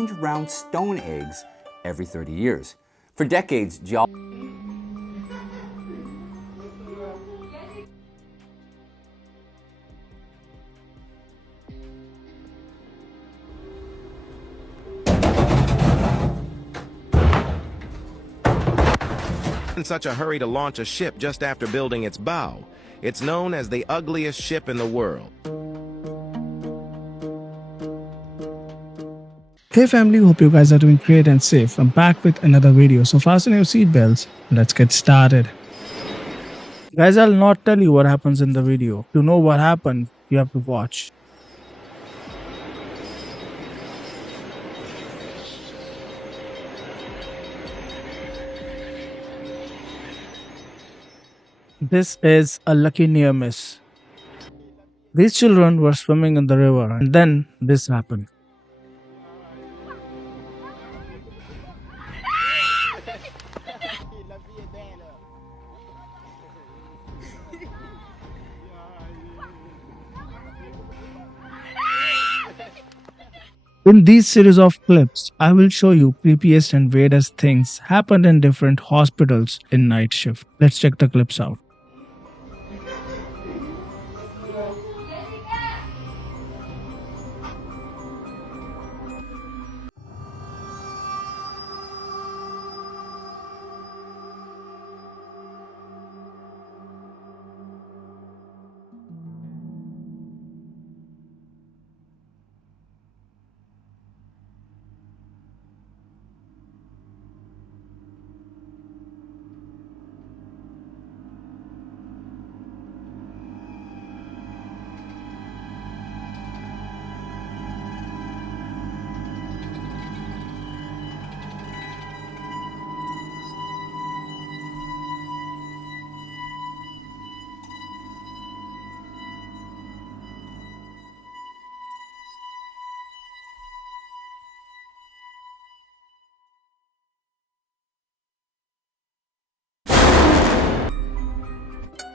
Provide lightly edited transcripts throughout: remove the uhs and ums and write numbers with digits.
strange round stone eggs every 30 years. For decades, geologists in such a hurry to launch a ship just after building its bow. It's known as the ugliest ship in the world. Hey family, hope you guys are doing great and safe. I'm back with another video, so fasten your seatbelts. Let's get started. Guys, I'll not tell you what happens in the video. To know what happened, you have to watch. This is a lucky near miss. These children were swimming in the river and then this happened. In these series of clips, I will show you creepiest and weirdest things happened in different hospitals in night shift. Let's check the clips out.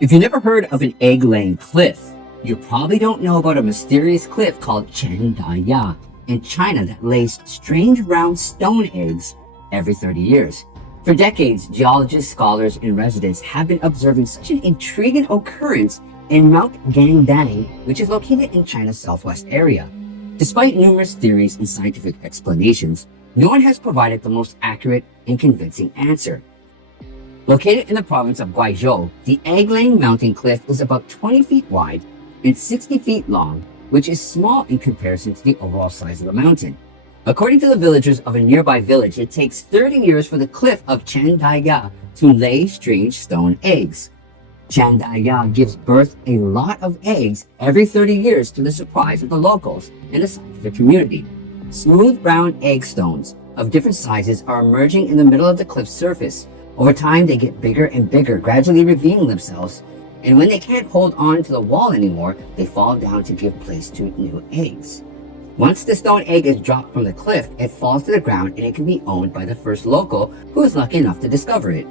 If you never heard of an egg-laying cliff, you probably don't know about a mysterious cliff called Chandaya in China that lays strange round stone eggs every 30 years. For decades, geologists, scholars, and residents have been observing such an intriguing occurrence in Mount Gangdang, which is located in China's southwest area. Despite numerous theories and scientific explanations, no one has provided the most accurate and convincing answer. Located in the province of Guizhou, the egg-laying mountain cliff is about 20 feet wide and 60 feet long, which is small in comparison to the overall size of the mountain. According to the villagers of a nearby village, it takes 30 years for the cliff of Chandaya to lay strange stone eggs. Chandaya gives birth a lot of eggs every 30 years to the surprise of the locals and the scientific community. Smooth, round egg stones of different sizes are emerging in the middle of the cliff's surface. Over time, they get bigger and bigger, gradually revealing themselves, and when they can't hold on to the wall anymore, they fall down to give place to new eggs. Once the stone egg is dropped from the cliff, it falls to the ground and it can be owned by the first local who is lucky enough to discover it.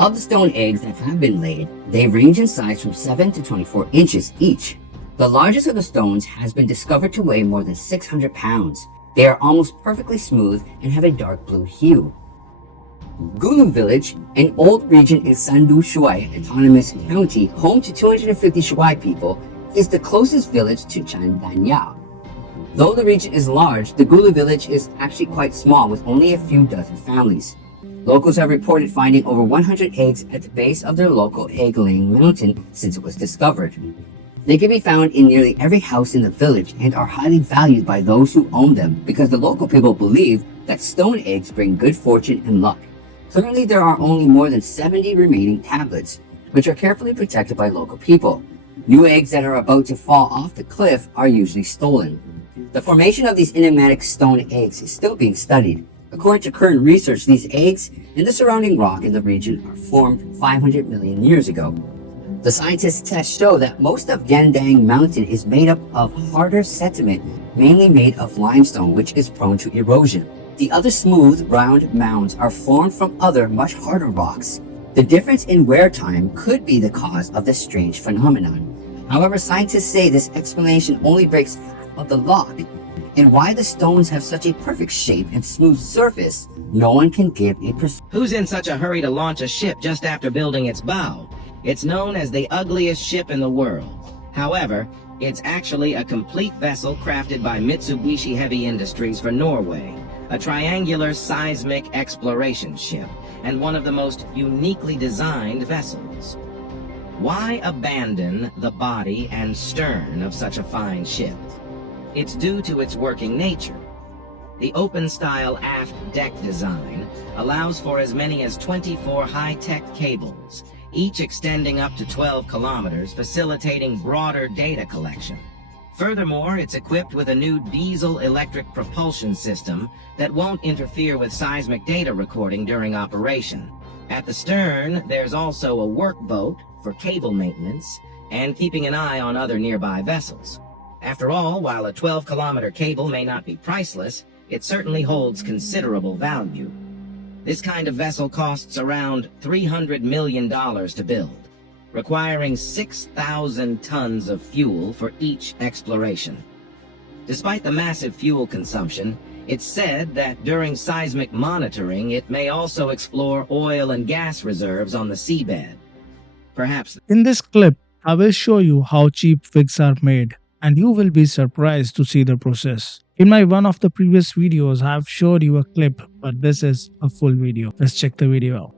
Of the stone eggs that have been laid, they range in size from 7 to 24 inches each. The largest of the stones has been discovered to weigh more than 600 pounds. They are almost perfectly smooth and have a dark blue hue. Gulu Village, an old region in Sandu Shuai Autonomous County, home to 250 Shuai people, is the closest village to Chandanya. Though the region is large, the Gulu village is actually quite small with only a few dozen families. Locals have reported finding over 100 eggs at the base of their local egg-laying mountain since it was discovered. They can be found in nearly every house in the village and are highly valued by those who own them because the local people believe that stone eggs bring good fortune and luck. Currently, there are only more than 70 remaining tablets, which are carefully protected by local people. New eggs that are about to fall off the cliff are usually stolen. The formation of these enigmatic stone eggs is still being studied. According to current research, these eggs and the surrounding rock in the region are formed 500 million years ago. The scientists' tests show that most of Gandang Mountain is made up of harder sediment, mainly made of limestone, which is prone to erosion. The other smooth, round mounds are formed from other, much harder rocks. The difference in wear time could be the cause of this strange phenomenon. However, scientists say this explanation only breaks half of the lock, And why the stones have such a perfect shape and smooth surface, no one can give a precise. Who's in such a hurry to launch a ship just after building its bow? It's known as the ugliest ship in the world. However, it's actually a complete vessel crafted by Mitsubishi Heavy Industries for Norway, a triangular seismic exploration ship, and one of the most uniquely designed vessels. Why abandon the body and stern of such a fine ship? It's due to its working nature. The open-style aft deck design allows for as many as 24 high-tech cables, each extending up to 12 kilometers, facilitating broader data collection. Furthermore, it's equipped with a new diesel-electric propulsion system that won't interfere with seismic data recording during operation. At the stern, there's also a workboat for cable maintenance and keeping an eye on other nearby vessels. After all, while a 12-kilometer cable may not be priceless, it certainly holds considerable value. This kind of vessel costs around $300 million to build, requiring 6,000 tons of fuel for each exploration. Despite the massive fuel consumption, it's said that during seismic monitoring, it may also explore oil and gas reserves on the seabed. Perhaps. In this clip, I will show you how cheap wigs are made, and you will be surprised to see the process. In my one of the previous videos, I have showed you a clip, but this is a full video. Let's check the video out.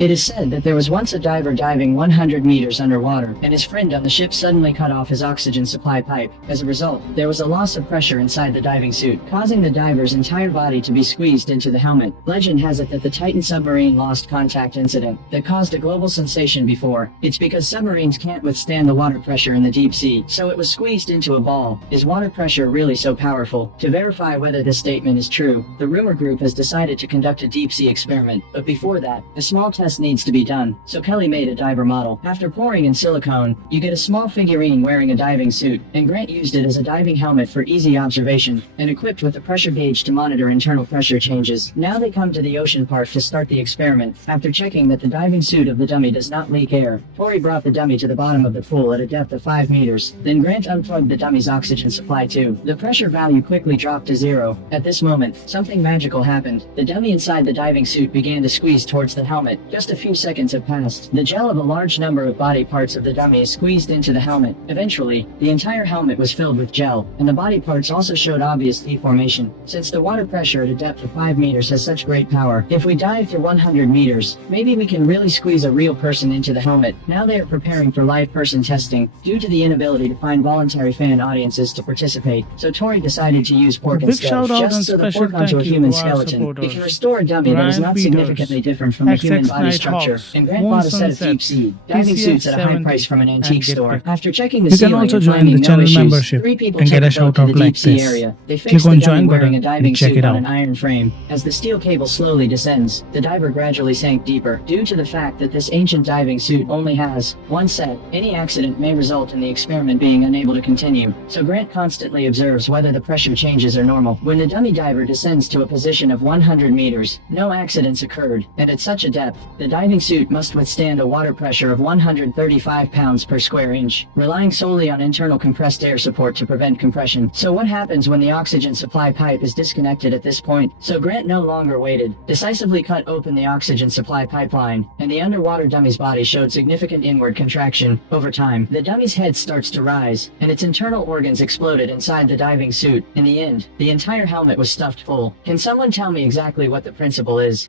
It is said that there was once a diver diving 100 meters underwater, and his friend on the ship suddenly cut off his oxygen supply pipe. As a result, there was a loss of pressure inside the diving suit, causing the diver's entire body to be squeezed into the helmet. Legend has it that the Titan submarine lost contact incident that caused a global sensation before. It's because submarines can't withstand the water pressure in the deep sea, so it was squeezed into a ball. Is water pressure really so powerful? To verify whether this statement is true, the rumor group has decided to conduct a deep sea experiment, but before that, a small test needs to be done. So Kelly made a diver model. After pouring in silicone, you get a small figurine wearing a diving suit, and Grant used it as a diving helmet for easy observation, and equipped with a pressure gauge to monitor internal pressure changes. Now they come to the ocean park to start the experiment. After checking that the diving suit of the dummy does not leak air, Tori brought the dummy to the bottom of the pool at a depth of 5 meters. Then Grant unplugged the dummy's oxygen supply too. The pressure value quickly dropped to 0. At this moment, something magical happened. The dummy inside the diving suit began to squeeze towards the helmet. Just a few seconds have passed. The gel of a large number of body parts of the dummy is squeezed into the helmet. Eventually, the entire helmet was filled with gel, and the body parts also showed obvious deformation. Since the water pressure at a depth of 5 meters has such great power, if we dive to 100 meters, maybe we can really squeeze a real person into the helmet. Now they are preparing for live person testing, due to the inability to find voluntary fan audiences to participate. So Tori decided to use pork Big instead, shout out and just so the special pork onto a thank you human to our skeleton. supporters. It can restore a dummy that is Brian not Peters, significantly different from a human XX body Night structure. Hawks, And Grant bought a set of Sunset, deep sea diving suits at a high 70, price from an and antique get store. picked. After checking the You can ceiling also and join the finding no channel issues, membership 3 people and get took a the boat shout to out the like deep sea this. area. They Click fixed on the dummy join wearing a button diving and check suit it on out. an iron frame. As the steel cable slowly descends, the diver gradually sank deeper. Due to the fact that this ancient diving suit only has one set, any accident may result in the experiment being unable to continue. So Grant constantly observes whether the pressure changes are normal. When the dummy diver descends to a position of 100 meters, no accidents occurred, and at such a depth, the diving suit must withstand a water pressure of 135 pounds per square inch, relying solely on internal compressed air support to prevent compression. So what happens when the oxygen supply pipe is disconnected at this point? So Grant no longer waited, decisively cut open the oxygen supply pipeline, and the underwater dummy's body showed significant inward contraction. Over time, the dummy's head starts to rise, and its internal organs exploded inside the diving suit. In the end, the entire helmet was stuffed full. Can someone tell me exactly what the principle is?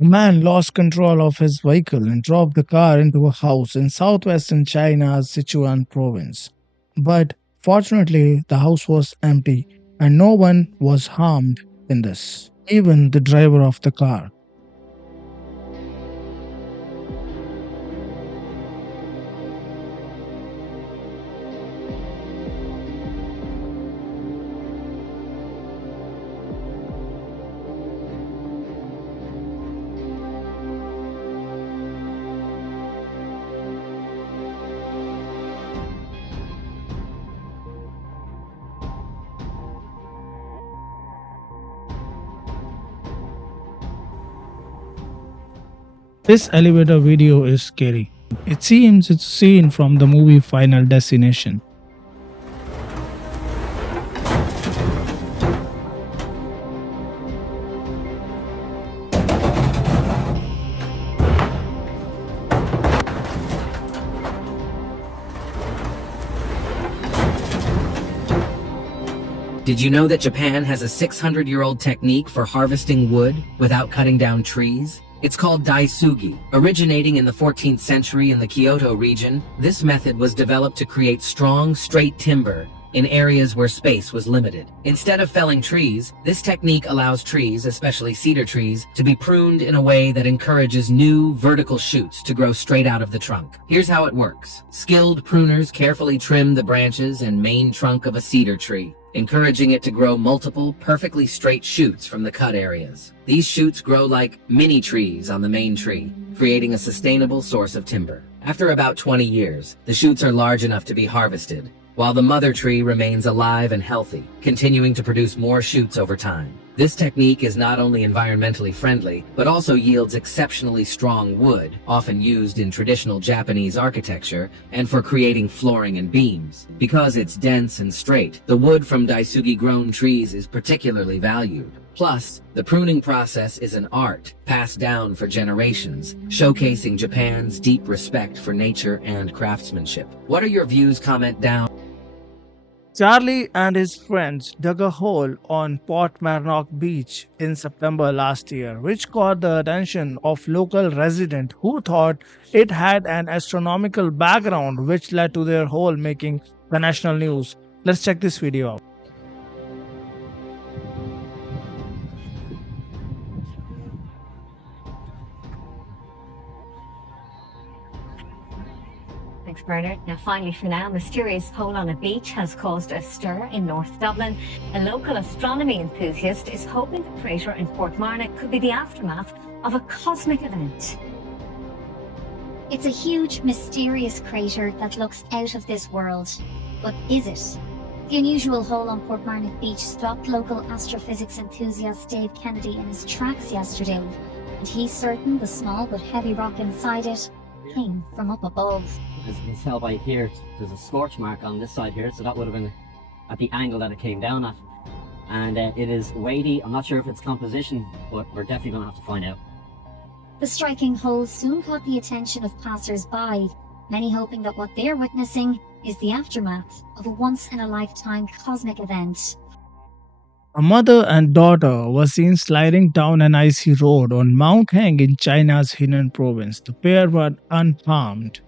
A man lost control of his vehicle and drove the car into a house in southwestern China's Sichuan province. But Fortunately, the house was empty and no one was harmed in this, even the driver of the car. This elevator video is scary. It seems it's a scene from the movie Final Destination. Did you know that Japan has a 600-year-old technique for harvesting wood without cutting down trees? It's called Daisugi. Originating in the 14th century in the Kyoto region, this method was developed to create strong, straight timber in areas where space was limited. Instead of felling trees, this technique allows trees, especially cedar trees, to be pruned in a way that encourages new, vertical shoots to grow straight out of the trunk. Here's how it works. Skilled pruners carefully trim the branches and main trunk of a cedar tree, encouraging it to grow multiple, perfectly straight shoots from the cut areas. These shoots grow like mini trees on the main tree, creating a sustainable source of timber. After about 20 years, the shoots are large enough to be harvested, while the mother tree remains alive and healthy, continuing to produce more shoots over time. This technique is not only environmentally friendly, but also yields exceptionally strong wood, often used in traditional Japanese architecture and for creating flooring and beams. Because it's dense and straight, the wood from Daisugi-grown trees is particularly valued. Plus, the pruning process is an art passed down for generations, showcasing Japan's deep respect for nature and craftsmanship. What are your views? Comment down. Charlie and his friends dug a hole on Port Marnock Beach in September last year, which caught the attention of local residents who thought it had an astronomical background, which led to their hole making the national news. Let's check this video out. Thanks, Bernard. Now, finally for now, a mysterious hole on a beach has caused a stir in North Dublin. A local astronomy enthusiast is hoping the crater in Portmarnock could be the aftermath of a cosmic event. It's a huge, mysterious crater that looks out of this world. But is it? The unusual hole on Portmarnock Beach stopped local astrophysics enthusiast Dave Kennedy in his tracks yesterday, and he's certain the small but heavy rock inside it came from up above. As you can tell by here, there's a scorch mark on this side here, so that would have been at the angle that it came down at. And it is weighty. I'm not sure if it's composition, but we're definitely going to have to find out. The striking hole soon caught the attention of passers-by, many hoping that what they're witnessing is the aftermath of a once-in-a-lifetime cosmic event. A mother and daughter were seen sliding down an icy road on Mount Heng in China's Henan province. The pair were unharmed.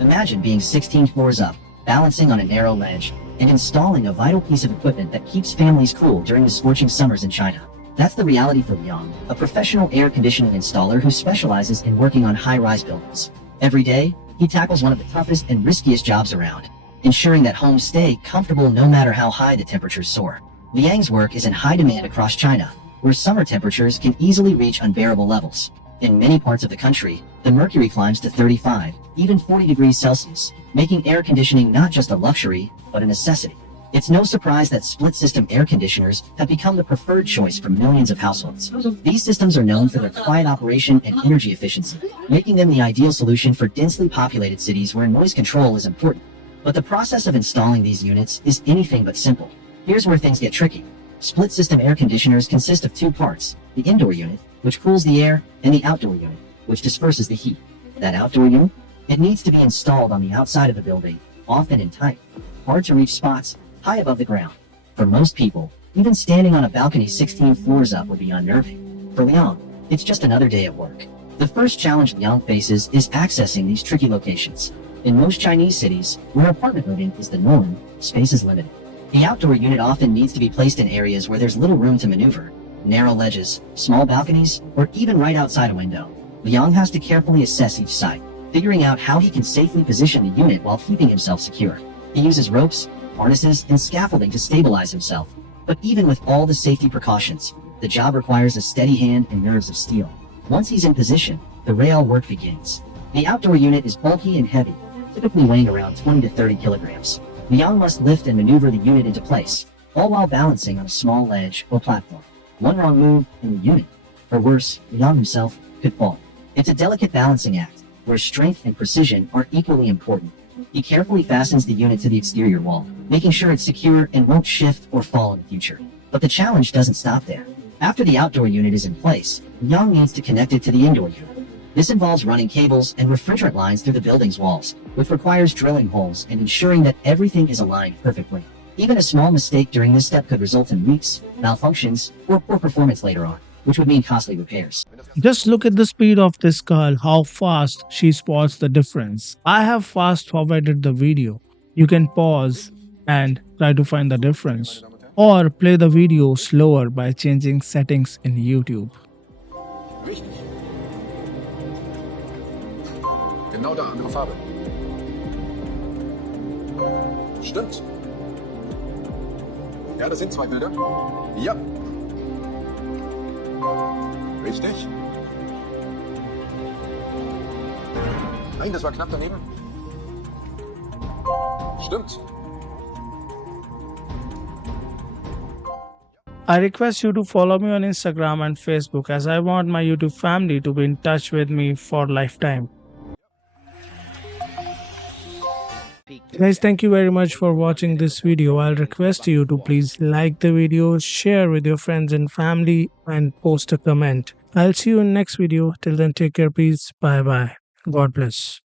Imagine being 16 floors up, balancing on a narrow ledge, and installing a vital piece of equipment that keeps families cool during the scorching summers in China. That's the reality for Liang, a professional air conditioning installer who specializes in working on high-rise buildings. Every day, he tackles one of the toughest and riskiest jobs around, ensuring that homes stay comfortable no matter how high the temperatures soar. Liang's work is in high demand across China, where summer temperatures can easily reach unbearable levels. In many parts of the country, the mercury climbs to 35, even 40 degrees Celsius, making air conditioning not just a luxury, but a necessity. It's no surprise that split-system air conditioners have become the preferred choice for millions of households. These systems are known for their quiet operation and energy efficiency, making them the ideal solution for densely populated cities where noise control is important. But the process of installing these units is anything but simple. Here's where things get tricky. Split-system air conditioners consist of two parts: the indoor unit, which cools the air, and the outdoor unit, which disperses the heat. That outdoor unit, it needs to be installed on the outside of the building, often in tight, hard-to-reach spots high above the ground. For most people, even standing on a balcony 16 floors up would be unnerving. For Liang, it's just another day at work. The first challenge Liang faces is accessing these tricky locations. In most Chinese cities, where apartment living is the norm, space is limited. The outdoor unit often needs to be placed in areas where there's little room to maneuver. Narrow ledges, small balconies, or even right outside a window. Liang has to carefully assess each site, figuring out how he can safely position the unit while keeping himself secure. He uses ropes, harnesses, and scaffolding to stabilize himself. But even with all the safety precautions, the job requires a steady hand and nerves of steel. Once he's in position, the real work begins. The outdoor unit is bulky and heavy, typically weighing around 20 to 30 kilograms. Liang must lift and maneuver the unit into place, all while balancing on a small ledge or platform. One wrong move and the unit, or worse, Liang himself, could fall. It's a delicate balancing act, where strength and precision are equally important. He carefully fastens the unit to the exterior wall, making sure it's secure and won't shift or fall in the future. But the challenge doesn't stop there. After the outdoor unit is in place, Yang needs to connect it to the indoor unit. This involves running cables and refrigerant lines through the building's walls, which requires drilling holes and ensuring that everything is aligned perfectly. Even a small mistake during this step could result in leaks, malfunctions, or poor performance later on, which would mean costly repairs. Just look at the speed of this girl, how fast she spots the difference. I have fast forwarded the video. You can pause and try to find the difference, or play the video slower by changing settings in YouTube. Richtig. Genau da, andere Farbe. Stimmt. Ja, das sind zwei Bilder. Ja. Richtig. Nein, das war knapp daneben. Stimmt. I request you to follow me on Instagram and Facebook as I want my YouTube family to be in touch with me for lifetime. Guys, thank you very much for watching this video. I'll request you to please like the video, share with your friends and family, and post a comment. I'll see you in next video. Till then, take care, peace, bye bye. God bless.